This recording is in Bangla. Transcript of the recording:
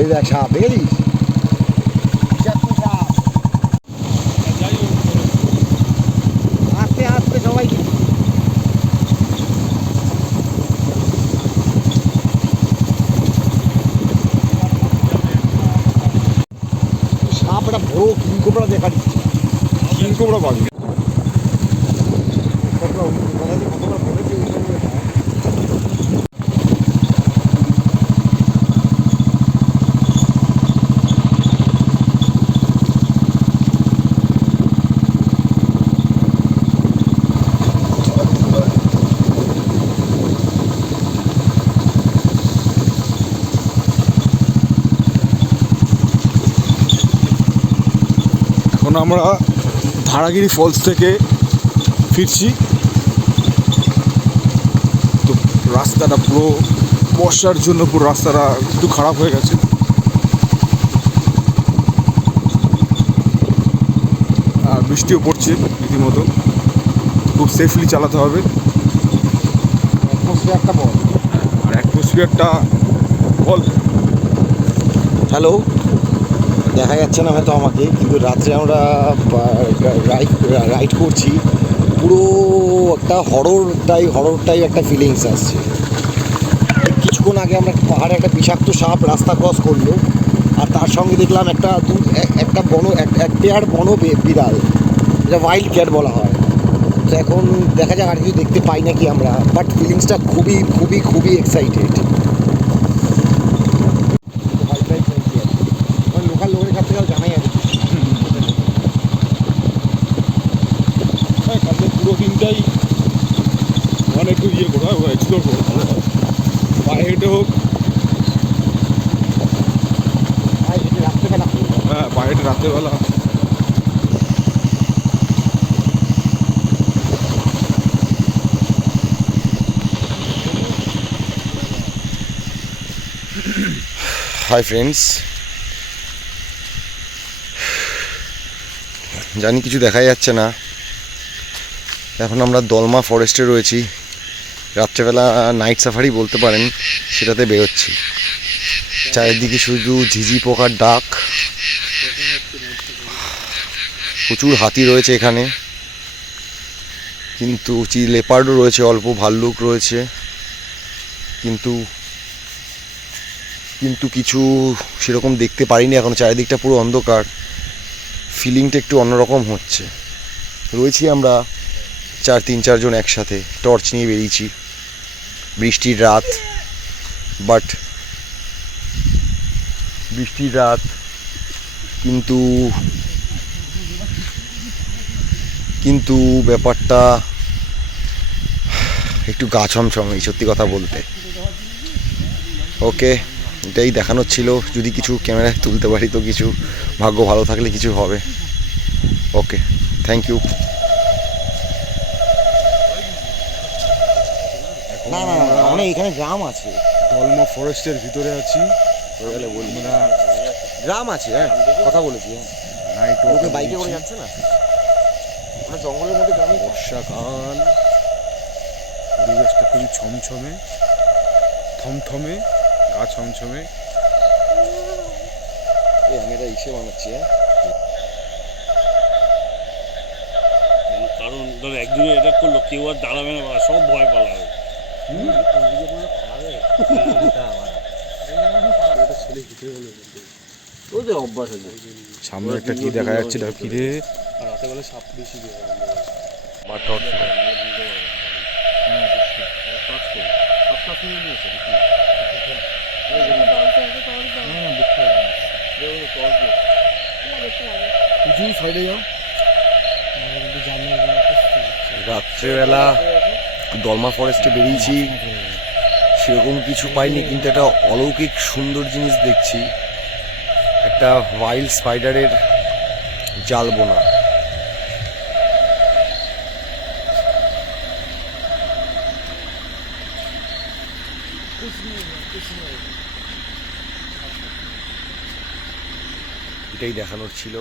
এই দেখ সাপ দেখেছিস, আস্তে আস্তে সবাই সাপ, একটা বড় কিংকোবরা দেখা দিচ্ছে, কিংকোবরা পাবি। এখন আমরা ধারাগিরি ফলস থেকে ফিরছি। তো রাস্তাটা পুরো বর্ষার জন্য পুরো রাস্তাটা একটু খারাপ হয়ে গেছে। আর বৃষ্টিও পড়ছে রীতিমতো, খুব সেফলি চালাতে হবে। অ্যাটমসফিয়ারটা বল, আর অ্যাটমসফিয়ারটা বল। হ্যালো, দেখা যাচ্ছে না হয়তো আমাকে, কিন্তু রাত্রে আমরা রাইড করছি, পুরো একটা হরর টাইপ একটা ফিলিংস আসছে। কিছুক্ষণ আগে আমরা পাহাড়ে একটা বিষাক্ত সাপ রাস্তা ক্রস করলো, আর তার সঙ্গে দেখলাম একটা এক পেয়ার বিড়াল, যেটা ওয়াইল্ড ক্যাট বলা হয়। তো এখন দেখা যাক আর কিছু দেখতে পাই নাকি আমরা, বাট ফিলিংসটা খুবই খুবই খুবই এক্সাইটেড। লোকাল লোকের কাছ থেকে জানাই আছে কালকে পুরো দিনটাই অনেক ইয়ে করবো, এক্সপ্লোর করবো, পায়ে হেঁটে হোক। রাত্রেবেলা, হ্যাঁ, পায়ে হেঁটে রাত্রেবেলা। হাই ফ্রেন্ডস, জানি কিছু দেখা যাচ্ছে না। এখন আমরা দলমা ফরেস্টে রয়েছি, রাত্রেবেলা নাইট সাফারি বলতে পারেন, সেটাতে বেরোচ্ছি। চারিদিকে শুধু ঝিঝি পোকার ডাক, প্রচুর হাতি রয়েছে এখানে, কিন্তু লেপার্ডও রয়েছে, অল্প ভাল্লুক রয়েছে, কিন্তু কিছু সেরকম দেখতে পারিনি এখন। চারিদিকটা পুরো অন্ধকার, ফিলিংটা একটু অন্যরকম হচ্ছে। রয়েছি আমরা 3-4 জন একসাথে, টর্চ নিয়ে বেরিয়েছি। বৃষ্টির রাত, কিন্তু ব্যাপারটা একটু গা ছমছম, এই সত্যি কথা বলতে। ওকে, এটাই দেখানোর ছিল। যদি কিছু ক্যামেরায় তুলতে পারি তো কিছু, ভাগ্য ভালো থাকলে কিছু হবে। ওকে, থ্যাংক ইউ। না না না, মানে এখানে গ্রাম আছে, দলমা ফরেস্টের ভিতরে আছি। বলবি না, গ্রাম আছে। হ্যাঁ, কথা বলেছি। হ্যাঁ, নাইট ওকে বাইকে করে যাচ্ছে না, মানে জঙ্গলের মধ্যে গ্রামে। বর্ষাকাল, পরিবেশটা খুবই ছমছমে, থমথমে, গা ছমছমে। আমি এটা ইসে বানাচ্ছি। কারণ ধর একদিনে এটা করলো, কেউ আর দাঁড়াবে না, সব ভয় পালাবে। সামনে একটা কি দেখা যাচ্ছে, কি রে? রাতে বেলা সাপ বেশি রাত্রেবেলা দলমা ফরেস্টে বেরিয়েছি, সেরকম কিছু পাইনি, কিন্তু একটা অলৌকিক সুন্দর জিনিস দেখছি। একটা ওয়াইল্ড স্পাইডারের জাল বোনা। এটাই দেখানোর ছিল।